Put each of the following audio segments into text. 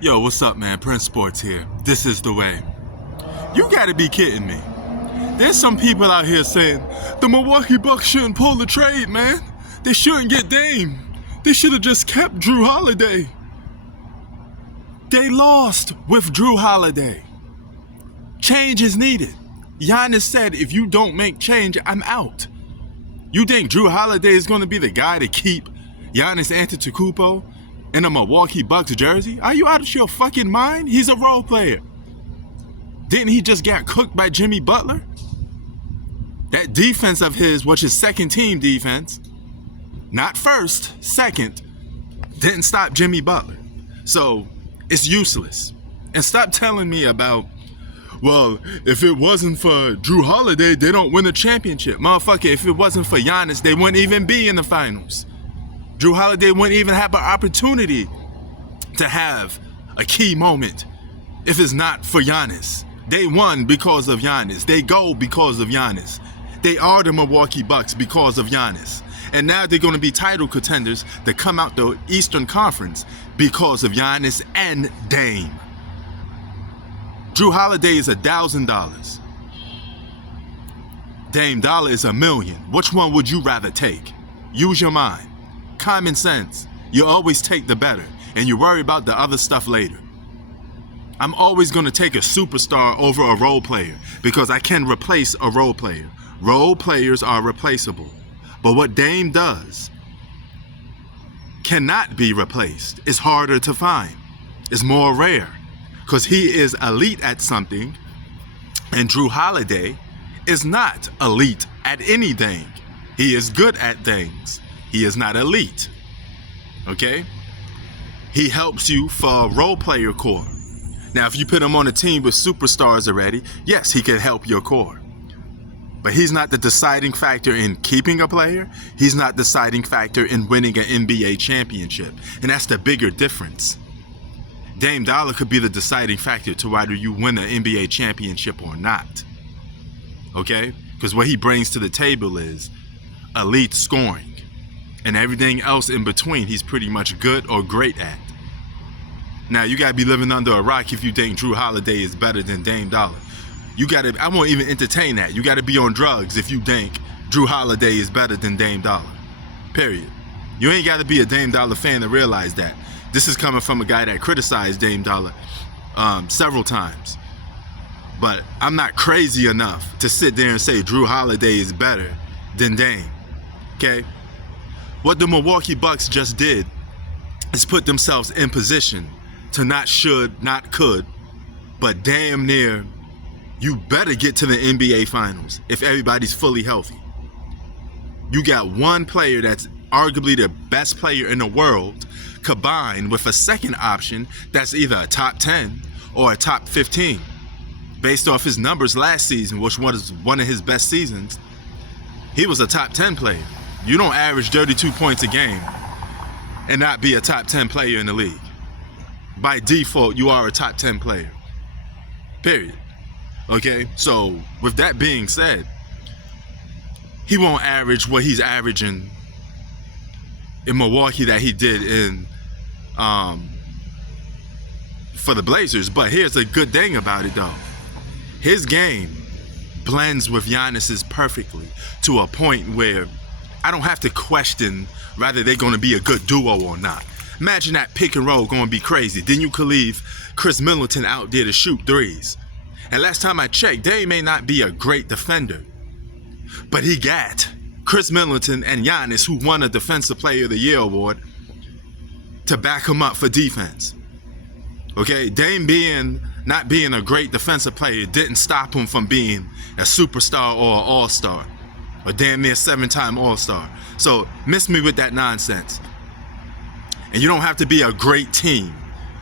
Yo, what's up, man? Prince Sports here. This is the way. You gotta be kidding me. There's some people out here saying the Milwaukee Bucks shouldn't pull the trade, man. They shouldn't get Dame. They should have just kept Drew Holiday. They lost with Drew Holiday. Change is needed. Giannis said, if you don't make change, I'm out. You think Drew Holiday is going to be the guy to keep Giannis Antetokounmpo in a Milwaukee Bucks jersey? Are you out of your fucking mind? He's a role player. Didn't he just get cooked by Jimmy Butler? That defense of his, which is second team defense, not first, second, didn't stop Jimmy Butler. So it's useless. And stop telling me about, well, if it wasn't for Drew Holiday, they don't win a championship. Motherfucker, if it wasn't for Giannis, they wouldn't even be in the finals. Drew Holiday wouldn't even have an opportunity to have a key moment if it's not for Giannis. They won because of Giannis. They go because of Giannis. They are the Milwaukee Bucks because of Giannis. And now they're going to be title contenders that come out the Eastern Conference because of Giannis and Dame. Drew Holiday is $1,000. Dame Dollar is $1 million. Which one would you rather take? Use your mind. Common sense. You always take the better, and you worry about the other stuff later. I'm always going to take a superstar over a role player because I can replace a role player. Role players are replaceable. But what Dame does cannot be replaced. It's harder to find. It's more rare because he is elite at something, and Drew Holiday is not elite at anything. He is good at things. He is not elite. Okay? He helps you for a role player core. Now, if you put him on a team with superstars already, yes, he can help your core. But he's not the deciding factor in keeping a player. He's not the deciding factor in winning an NBA championship. And that's the bigger difference. Dame Dollar could be the deciding factor to whether you win an NBA championship or not. Okay? Because what he brings to the table is elite scoring. And everything else in between, he's pretty much good or great at. Now, you got to be living under a rock if you think Drew Holiday is better than Dame Dollar. I won't even entertain that. You got to be on drugs if you think Drew Holiday is better than Dame Dollar. Period. You ain't got to be a Dame Dollar fan to realize that. This is coming from a guy that criticized Dame Dollar several times. But I'm not crazy enough to sit there and say Drew Holiday is better than Dame. Okay? What the Milwaukee Bucks just did is put themselves in position to not should, not could, but damn near, you better get to the NBA Finals if everybody's fully healthy. You got one player that's arguably the best player in the world combined with a second option that's either a top 10 or a top 15. Based off his numbers last season, which was one of his best seasons, he was a top 10 player. You don't average 32 points a game and not be a top 10 player in the league. By default, you are a top 10 player. Period. Okay? So, with that being said, he won't average what he's averaging in Milwaukee that he did in for the Blazers. But here's a good thing about it, though. His game blends with Giannis's perfectly to a point where I don't have to question whether they're going to be a good duo or not. Imagine that pick and roll going to be crazy. Then you could leave Chris Middleton out there to shoot threes. And last time I checked, Dame may not be a great defender, but he got Chris Middleton and Giannis, who won a Defensive Player of the Year award, to back him up for defense. Okay, Dame not being a great defensive player didn't stop him from being a superstar or an all-star, or damn near 7-time all-star. So miss me with that nonsense. And you don't have to be a great team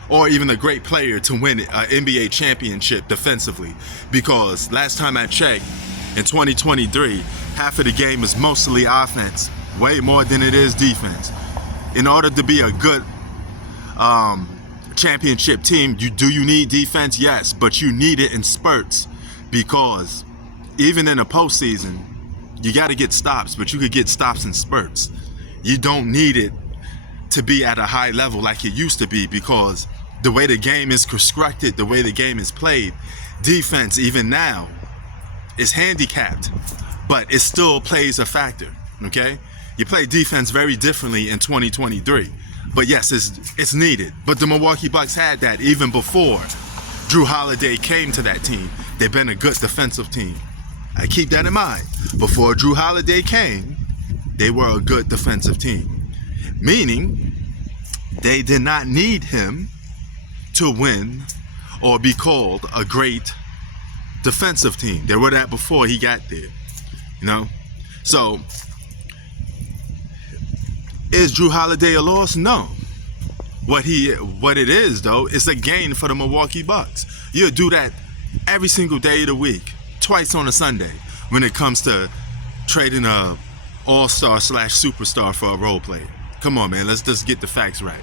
or even a great player to win an NBA championship defensively, because last time I checked, in 2023, half of the game is mostly offense, way more than it is defense. In order to be a good championship team, you need defense? Yes, but you need it in spurts, because even in a postseason, you got to get stops, but you could get stops in spurts. You don't need it to be at a high level like it used to be, because the way the game is constructed, the way the game is played, defense even now is handicapped, but it still plays a factor, okay? You play defense very differently in 2023, but yes, it's needed. But the Milwaukee Bucks had that even before Drew Holiday came to that team. They've been a good defensive team. I keep that in mind. Before Drew Holiday came, they were a good defensive team, meaning they did not need him to win or be called a great defensive team. They were that before he got there, you know? So, is Drew Holiday a loss? No. What it is, though, is a gain for the Milwaukee Bucks. You'll do that every single day of the week, twice on a Sunday, when it comes to trading a all-star / superstar for a role player. Come on, man, let's just get the facts right.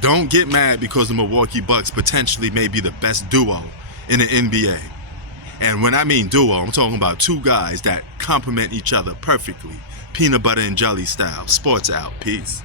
Don't get mad because the Milwaukee Bucks potentially may be the best duo in the NBA. And when I mean duo, I'm talking about two guys that complement each other perfectly. Peanut butter and jelly style. Sports out. Peace.